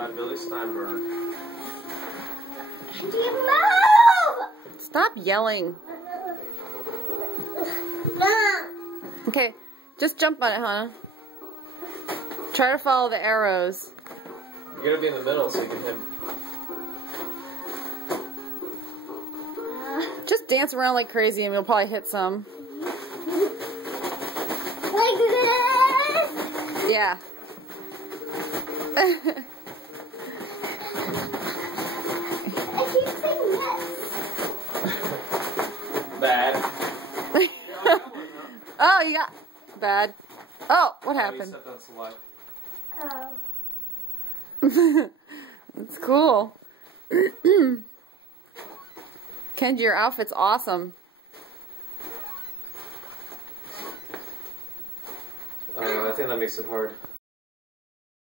by Billy Steinberg. Move! Stop yelling. Okay, just jump on it, Hannah. Try to follow the arrows. You gotta be in the middle so you can hit. Just dance around like crazy and you'll probably hit some. Like this? Yeah. I keep saying this. Bad. Oh, yeah. Bad. Oh, what You happened? stepped on select. Oh. It's cool. Kenji, your outfit's awesome. I think that makes it hard.